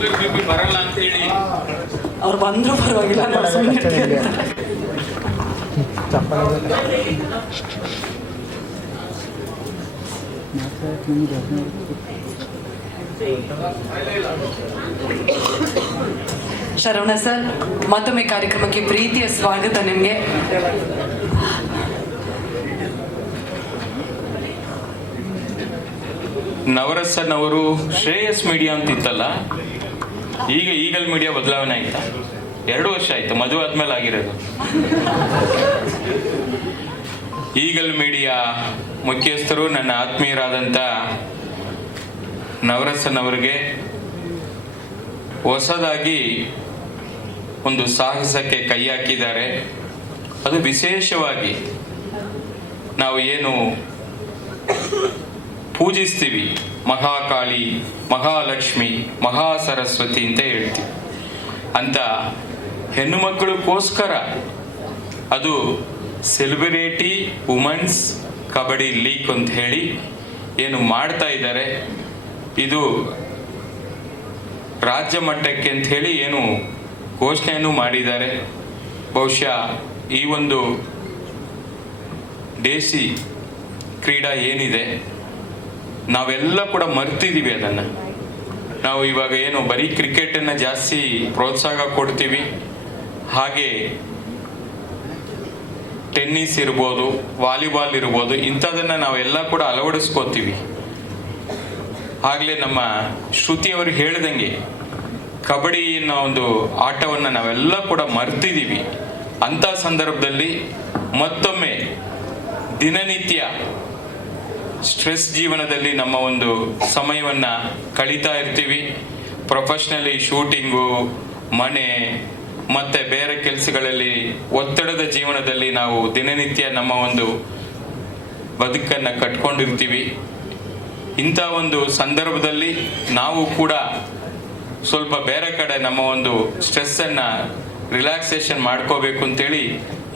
Sugar B ಬರಲ್ಲ ಅಂತ ಹೇಳಿ ಅವ್ರು ಬಂದರೂ ಪರವಾಗಿಲ್ಲ. ಶರವಣ ಸರ್, ಮತ್ತೊಮ್ಮೆ ಕಾರ್ಯಕ್ರಮಕ್ಕೆ ಪ್ರೀತಿಯ ಸ್ವಾಗತ ನಿಮಗೆ. ನವರಸನವರು ಶ್ರೇಯಸ್ ಮೀಡಿಯಾ ಅಂತ ಇತ್ತಲ್ಲ, ಈಗ ಈಗಲ್ ಮೀಡಿಯಾ ಬದಲಾವಣೆ ಆಯ್ತಾ? 2 ವರ್ಷ ಆಯ್ತು, ಮದುವೆ ಆದ್ಮೇಲೆ ಆಗಿರೋದು. ಈಗಲ್ ಮೀಡಿಯಾ ಮುಖ್ಯಸ್ಥರು ನನ್ನ ಆತ್ಮೀಯರಾದಂಥ ನವರಸನವರಿಗೆ ಹೊಸದಾಗಿ ಒಂದು ಸಾಹಸಕ್ಕೆ ಕೈ ಹಾಕಿದ್ದಾರೆ. ಅದು ವಿಶೇಷವಾಗಿ ನಾವು ಏನು ಪೂಜಿಸ್ತೀವಿ, ಮಹಾಕಾಳಿ, ಮಹಾಲಕ್ಷ್ಮಿ, ಮಹಾ ಸರಸ್ವತಿ ಅಂತ ಹೇಳ್ತೀವಿ, ಅಂತ ಹೆಣ್ಣು ಮಕ್ಕಳಿಗೋಸ್ಕರ ಅದು ಸೆಲೆಬ್ರಿಟಿ ವುಮೆನ್ಸ್ ಕಬಡ್ಡಿ ಲೀಗ್ ಅಂತ ಹೇಳಿ ಏನು ಮಾಡ್ತಾ ಇದ್ದಾರೆ. ಇದು ರಾಜ್ಯ ಮಟ್ಟಕ್ಕೆ ಅಂತ ಹೇಳಿ ಏನು ಘೋಷಣೆಯನ್ನು ಮಾಡಿದ್ದಾರೆ. ಬಹುಶಃ ಈ ಒಂದು ದೇಸಿ ಕ್ರೀಡಾ ಏನಿದೆ ನಾವೆಲ್ಲ ಕೂಡ ಮರ್ತಿದ್ದೀವಿ ಅದನ್ನು. ನಾವು ಇವಾಗ ಏನು ಬರೀ ಕ್ರಿಕೆಟನ್ನು ಜಾಸ್ತಿ ಪ್ರೋತ್ಸಾಹ ಕೊಡ್ತೀವಿ, ಹಾಗೆ ಟೆನ್ನಿಸ್ ಇರ್ಬೋದು, ವಾಲಿಬಾಲ್ ಇರ್ಬೋದು, ಇಂಥದನ್ನು ನಾವೆಲ್ಲ ಕೂಡ ಅಳವಡಿಸ್ಕೋತೀವಿ. ಆಗಲೇ ನಮ್ಮ ಶ್ರುತಿಯವರು ಹೇಳ್ದಂಗೆ ಕಬಡ್ಡಿ ಅನ್ನೋ ಒಂದು ಆಟವನ್ನು ನಾವೆಲ್ಲ ಕೂಡ ಮರ್ತಿದ್ದೀವಿ. ಅಂಥ ಸಂದರ್ಭದಲ್ಲಿ ಮತ್ತೊಮ್ಮೆ ದಿನನಿತ್ಯ ಸ್ಟ್ರೆಸ್ ಜೀವನದಲ್ಲಿ ನಮ್ಮ ಒಂದು ಸಮಯವನ್ನು ಕಳೀತಾ ಇರ್ತೀವಿ. ಪ್ರೊಫೆಷ್ನಲಿ ಶೂಟಿಂಗು, ಮನೆ ಮತ್ತು ಬೇರೆ ಕೆಲಸಗಳಲ್ಲಿ ಒತ್ತಡದ ಜೀವನದಲ್ಲಿ ನಾವು ದಿನನಿತ್ಯ ನಮ್ಮ ಒಂದು ಬದುಕನ್ನು ಕಟ್ಕೊಂಡಿರ್ತೀವಿ. ಇಂಥ ಒಂದು ಸಂದರ್ಭದಲ್ಲಿ ನಾವು ಕೂಡ ಸ್ವಲ್ಪ ಬೇರೆ ಕಡೆ ನಮ್ಮ ಒಂದು ಸ್ಟ್ರೆಸ್ಸನ್ನು ರಿಲ್ಯಾಕ್ಸೇಷನ್ ಮಾಡ್ಕೋಬೇಕು ಅಂತೇಳಿ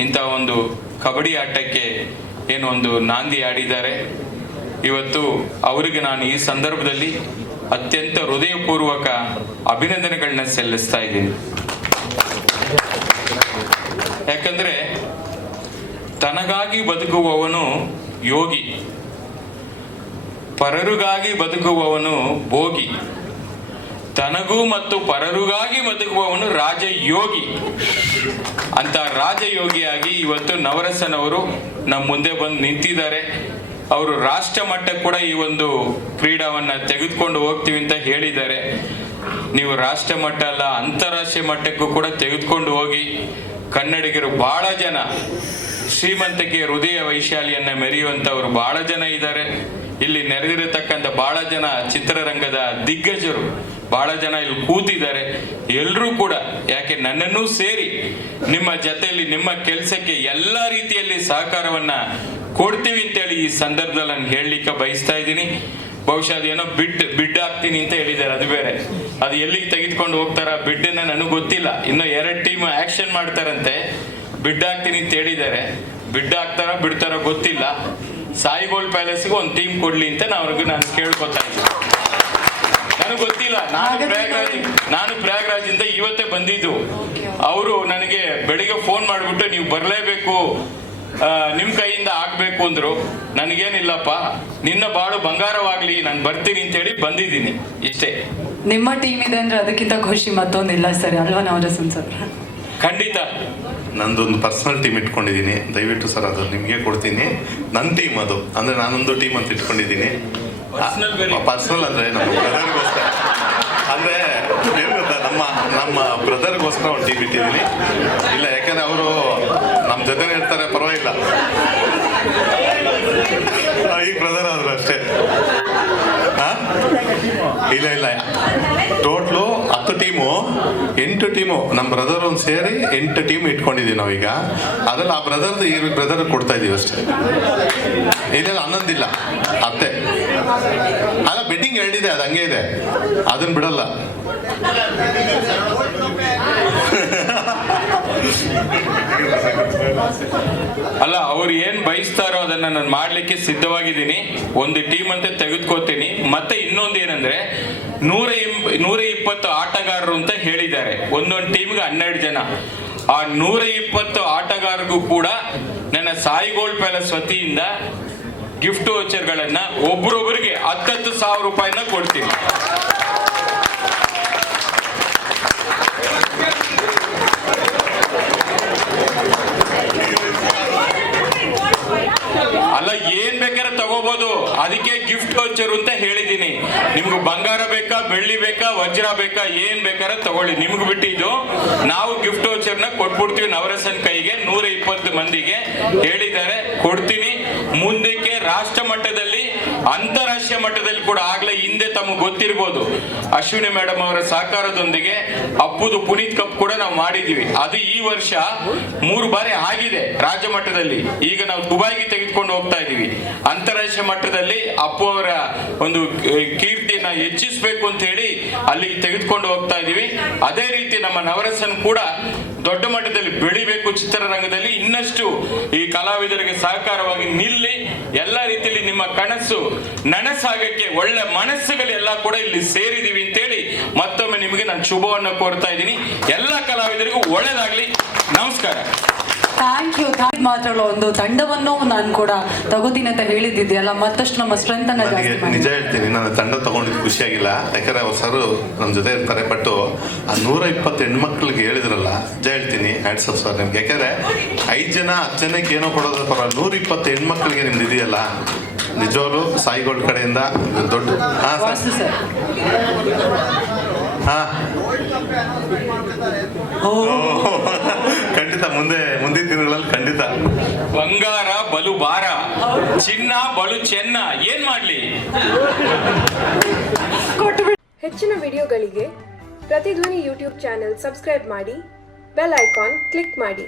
ಇಂಥ ಒಂದು ಕಬಡ್ಡಿ ಆಟಕ್ಕೆ ಏನು ಒಂದು ನಾಂದಿ ಆಡಿದ್ದಾರೆ. ಇವತ್ತು ಅವರಿಗೆ ನಾನು ಈ ಸಂದರ್ಭದಲ್ಲಿ ಅತ್ಯಂತ ಹೃದಯಪೂರ್ವಕ ಅಭಿನಂದನೆಗಳನ್ನ ಸಲ್ಲಿಸ್ತಾ ಇದ್ದೀನಿ. ಯಾಕಂದರೆ ತನಗಾಗಿ ಬದುಕುವವನು ಯೋಗಿ, ಪರರಿಗಾಗಿ ಬದುಕುವವನು ಭೋಗಿ, ತನಗೂ ಮತ್ತು ಪರರಿಗಾಗಿ ಬದುಕುವವನು ರಾಜಯೋಗಿ. ಅಂತ ರಾಜಯೋಗಿಯಾಗಿ ಇವತ್ತು ನವರಸನವರು ನಮ್ಮ ಮುಂದೆ ಬಂದು ನಿಂತಿದ್ದಾರೆ. ಅವರು ರಾಷ್ಟ್ರ ಮಟ್ಟಕ್ಕೆ ಕೂಡ ಈ ಒಂದು ಕ್ರೀಡಾವನ್ನು ತೆಗೆದುಕೊಂಡು ಹೋಗ್ತೀವಿ ಅಂತ ಹೇಳಿದ್ದಾರೆ. ನೀವು ರಾಷ್ಟ್ರ ಮಟ್ಟ ಅಲ್ಲ, ಅಂತಾರಾಷ್ಟ್ರೀಯ ಮಟ್ಟಕ್ಕೂ ಕೂಡ ತೆಗೆದುಕೊಂಡು ಹೋಗಿ. ಕನ್ನಡಿಗರು ಬಹಳ ಜನ ಶ್ರೀಮಂತಿಕೆ ಹೃದಯ ವೈಶಾಲಿಯನ್ನ ಮೆರೆಯುವಂಥವ್ರು ಬಹಳ ಜನ ಇದ್ದಾರೆ. ಇಲ್ಲಿ ನೆರೆದಿರತಕ್ಕಂಥ ಬಹಳ ಜನ ಚಿತ್ರರಂಗದ ದಿಗ್ಗಜರು ಬಹಳ ಜನ ಇಲ್ಲಿ ಕೂತಿದ್ದಾರೆ. ಎಲ್ಲರೂ ಕೂಡ ಯಾಕೆ ನನ್ನನ್ನೂ ಸೇರಿ ನಿಮ್ಮ ಜೊತೆಯಲ್ಲಿ ನಿಮ್ಮ ಕೆಲಸಕ್ಕೆ ಎಲ್ಲ ರೀತಿಯಲ್ಲಿ ಸಹಕಾರವನ್ನ ಕೊಡ್ತೀವಿ ಅಂತೇಳಿ ಈ ಸಂದರ್ಭದಲ್ಲಿ ನಾನು ಹೇಳಲಿಕ್ಕೆ ಬಯಸ್ತಾ ಇದ್ದೀನಿ. ಬಹುಶಃ ಅದೇನೋ ಬಿಡ್ ಹಾಕ್ತೀನಿ ಅಂತ ಹೇಳಿದ್ದಾರೆ, ಅದು ಬೇರೆ. ಅದು ಎಲ್ಲಿಗೆ ತೆಗೆದುಕೊಂಡು ಹೋಗ್ತಾರ ಬಿಡ್ಡನ್ನ ನನಗೆ ಗೊತ್ತಿಲ್ಲ. ಇನ್ನು 2 ಟೀಮ್ ಆಕ್ಷನ್ ಮಾಡ್ತಾರಂತೆ, ಬಿಡ್ ಹಾಕ್ತೀನಿ ಅಂತ ಹೇಳಿದ್ದಾರೆ. ಬಿಡ್ ಹಾಕ್ತಾರ ಬಿಡ್ತಾರೋ ಗೊತ್ತಿಲ್ಲ. ಸಾಯಿಗೋಲ್ಡ್ ಪ್ಯಾಲೇಸ್ಗೆ ಒಂದು ಟೀಮ್ ಕೊಡ್ಲಿ ಅಂತ ನಾನು ಕೇಳ್ಕೊತಾ ಇದ್ದೀನಿ. ನನಗೆ ಗೊತ್ತಿಲ್ಲ. ನಾನು ಪ್ರಯಾಗ್ರಾಜಿಂದ ಇವತ್ತೇ ಬಂದಿದ್ದು. ಅವರು ನನಗೆ ಬೆಳಿಗ್ಗೆ ಫೋನ್ ಮಾಡಿಬಿಟ್ಟು ನೀವು ಬರಲೇಬೇಕು, ನಿಮ್ಮ ಕೈಯಿಂದ ಆಗ್ಬೇಕು ಅಂದ್ರು. ನನಗೇನಿಲ್ಲಪ್ಪ, ನಿನ್ನ ಬಾಳು ಬಂಗಾರವಾಗ್ಲಿ, ನಾನು ಬರ್ತೀನಿ ಅಂತೇಳಿ ಬಂದಿದ್ದೀನಿ, ಇಷ್ಟೇ. ನಿಮ್ಮ ಟೀಮ್ ಇದೆ ಅಂದ್ರೆ ಅದಕ್ಕಿಂತ ಖುಷಿ ಮತ್ತೊಂದಿಲ್ಲ ಸರ್, ಅಲ್ವಾ ನವರಸನ್ ಸರ್? ಖಂಡಿತ. ನಂದೊಂದು ಪರ್ಸನಲ್ ಟೀಮ್ ಇಟ್ಕೊಂಡಿದ್ದೀನಿ, ದಯವಿಟ್ಟು ಸರ್ ಅದು ನಿಮಗೆ ಕೊಡ್ತೀನಿ. ನನ್ನ ಟೀಮ್ ಅದು, ಅಂದ್ರೆ ನಾನೊಂದು ಟೀಮ್ ಅಂತ ಇಟ್ಕೊಂಡಿದ್ದೀನಿ. ಪರ್ಸನಲ್ ಅಂದ್ರೆ ನಮ್ಮ ಬ್ರದರ್ಗೋಸ್ಕರ, ಅಂದ್ರೆ ಏನು ಗೊತ್ತಾ, ನಮ್ಮ ಬ್ರದರ್ಗೋಸ್ಕರ ಒಂದು ಟೀಮ್ ಇಟ್ಟಿದ್ದೀನಿ. ಇಲ್ಲ, ಯಾಕಂದ್ರೆ ಅವರು ನಮ್ಮ ಜೊತೆ ಇರ್ತಾರೆ, ಪರವಾಗಿಲ್ಲ. ಈಗ ಬ್ರದರ್ ಆದ್ರು ಅಷ್ಟೇ. ಇಲ್ಲ ಟೋಟ್ಲು 10 ಟೀಮು, 8 ಟೀಮು ನಮ್ಮ ಬ್ರದರ್ ಒಂದು ಸೇರಿ 8 ಟೀಮ್ ಇಟ್ಕೊಂಡಿದ್ದೀವಿ ನಾವೀಗ. ಅದ್ರಲ್ಲಿ ಆ ಬ್ರದರ್ದು ಈ ಬ್ರದರ್ ಕೊಡ್ತಾ ಇದೀವಿ ಅಷ್ಟೇ. ಇಲ್ಲ 11 ಇಲ್ಲ, 10. ಅಲ್ಲ, ಬೆಟ್ಟಿಂಗ್ 2 ಇದೆ, ಅದು ಹಂಗೆ ಇದೆ, ಅದನ್ನ ಬಿಡಲ್ಲ. ಅಲ್ಲ, ಅವ್ರು ಏನ್ ಬಯಸ್ತಾರೋ ಅದನ್ನ ನಾನು ಮಾಡ್ಲಿಕ್ಕೆ ಸಿದ್ಧವಾಗಿದ್ದೀನಿ. ಒಂದು ಟೀಮ್ ಅಂತ ತೆಗೆದುಕೋತೀನಿ. ಮತ್ತೆ ಇನ್ನೊಂದು ಏನಂದ್ರೆ 120 ಆಟ ಒಂದೊಂದು ಟೀಮ್ಗೆ 12 ಜನ. ಆ 120 ಆಟಗಾರರಿಗೂ ಕೂಡ ನನ್ನ ಸಾಯಿ ಗೋಲ್ಡ್ ಪ್ಯಾಲೇಸ್ ವತಿಯಿಂದ ಗಿಫ್ಟ್ ವೋಚರ್ಗಳನ್ನ ಒಬ್ರೊಬ್ಬರಿಗೆ 10,000 ರೂಪಾಯಿನ ಕೊಡ್ತೀನಿ. ಅಲ್ಲ, ಏನ್ ಬೇಕಾದ್ರೆ ತಗೋಬಹುದು, ಅದಕ್ಕೆ ಗಿಫ್ಟ್ ವೋಚರ್ ಅಂತ ಹೇಳಿದೀನಿ. ನಿಮ್ಗೆ ಬಂಗಾರ ಬೇಕಾ, ಬೆಳ್ಳಿ ಬೇಕಾ, ವಜ್ರ ಬೇಕಾ, ಏನ್ ಬೇಕಾದ್ರೆ ತಗೊಳ್ಳಿ, ನಿಮ್ಗೆ ಬಿಟ್ಟಿದ್ದು. ನಾವು ಗಿಫ್ಟ್ ವೋಚರ್ನ ಕೊಟ್ಬಿಡ್ತೀವಿ ನವರಸನ್ ಕೈಗೆ. 120 ಮಂದಿಗೆ ಹೇಳಿದ್ದಾರೆ, ಕೊಡ್ತೀನಿ. ಮುಂದಕ್ಕೆ ರಾಷ್ಟ್ರ ಮಟ್ಟದಲ್ಲಿ, ಅಂತಾರಾಷ್ಟ್ರೀಯ ಮಟ್ಟದಲ್ಲಿ ಕೂಡ ಆಗ್ಲೇ ಹಿಂದೆ ತಮಗೆ ಗೊತ್ತಿರ್ಬೋದು, ಅಶ್ವಿನಿ ಮೇಡಮ್ ಅವರ ಸಹಕಾರದೊಂದಿಗೆ ಅಪ್ಪುದು ಪುನೀತ್ ಕಪ್ ಕೂಡ ನಾವು ಮಾಡಿದೀವಿ. ಅದು ಈ ವರ್ಷ 3 ಬಾರಿ ಆಗಿದೆ ರಾಜ್ಯ ಮಟ್ಟದಲ್ಲಿ. ಈಗ ನಾವು ದುಬೈಗೆ ತೆಗೆದುಕೊಂಡು ಹೋಗ್ತಾ ಇದೀವಿ. ಅಂತಾರಾಷ್ಟ್ರೀಯ ಮಟ್ಟದಲ್ಲಿ ಅಪ್ಪು ಅವರ ಒಂದು ಕೀರ್ತಿಯನ್ನ ಹೆಚ್ಚಿಸಬೇಕು ಅಂತ ಹೇಳಿ ಅಲ್ಲಿ ತೆಗೆದುಕೊಂಡು ಹೋಗ್ತಾ ಇದೀವಿ. ಅದೇ ರೀತಿ ನಮ್ಮ ನವರಸನ್ ಕೂಡ ದೊಡ್ಡ ಮಟ್ಟದಲ್ಲಿ ಬೆಳಿಬೇಕು ಚಿತ್ರರಂಗದಲ್ಲಿ. ಇನ್ನಷ್ಟು ಈ ಕಲಾವಿದರಿಗೆ ಸಹಕಾರವಾಗಿ ನಿಲ್ಲಿ. ಎಲ್ಲ ರೀತಿಯಲ್ಲಿ ನಿಮ್ಮ ಕನಸು ನನಸಾಗಕ್ಕೆ ಒಳ್ಳೆ ಮನಸ್ಸುಗಳೆಲ್ಲ ಕೂಡ ಇಲ್ಲಿ ಸೇರಿದೀವಿ ಅಂತೇಳಿ ಮತ್ತೊಮ್ಮೆ ನಿಮಗೆ ನಾನು ಶುಭವನ್ನು ಕೋರ್ತಾ ಇದ್ದೀನಿ. ಎಲ್ಲ ಕಲಾವಿದರಿಗೂ ಒಳ್ಳೆದಾಗ್ಲಿ. ನಮಸ್ಕಾರ. Thank you. ಮಾತ್ರ ಒಂದು ತಂಡವನ್ನು ನಾನು ಕೂಡ ತಗೋತೀನಿ ಅಂತ ಹೇಳಿದ್ದಿದೆಯಲ್ಲ, ಮತ್ತಷ್ಟು ನಮ್ಮ ಸ್ಟ್ರೆಂತ್ ಅನ್ನ ನನಗೆ ಜಾಸ್ತಿ ಮಾಡಿ. ನಿಜ ಹೇಳ್ತೀನಿ, ನಾನು ತಂಡ ತಗೊಂಡಿದ್ದು ಖುಷಿಯಾಗಿಲ್ಲ. ಯಾಕಂದ್ರೆ ಅವ್ರು ಸರ್ ನಮ್ಮ ಜೊತೆ ಇರ್ತಾರೆ. ಬಟ್ ಆ 120 ಹೆಣ್ಮಕ್ಳಿಗೆ ಹೇಳಿದ್ರಲ್ಲ, ನಿಜ ಹೇಳ್ತೀನಿ, ಹ್ಯಾಟ್ಸ್ ಆಫ್ ಸರ್ ನಿಮ್ಗೆ. ಯಾಕಂದ್ರೆ 5 ಜನ 10 ಜನಕ್ಕೆ ಏನೋ ಕೊಡೋದ್ರ ಪರ 120 ಹೆಣ್ಮಕ್ಳಿಗೆ ನಿಮ್ದು ಇದೆಯಲ್ಲ, ನಿಜವಾಗ್ಲು ಸಾಯಿ ಗೋಲ್ಡ್ ಕಡೆಯಿಂದ ದೊಡ್ಡ. ವಾಸು ಸರ್. ಖಂಡಿತ ಮುಂದಿನ ದಿನಗಳಲ್ಲಿ ಖಂಡಿತ. ಬಂಗಾರ ಬಲು ಭಾರ, ಚಿನ್ನ ಬಲು ಚೆನ್ನ, ಏನ್ ಮಾಡ್ಲಿ. ಹೆಚ್ಚಿನ ವಿಡಿಯೋಗಳಿಗೆ ಪ್ರತಿಧ್ವನಿ ಯೂಟ್ಯೂಬ್ ಚಾನೆಲ್ ಸಬ್ಸ್ಕ್ರೈಬ್ ಮಾಡಿ, ಬೆಲ್ ಐಕಾನ್ ಕ್ಲಿಕ್ ಮಾಡಿ.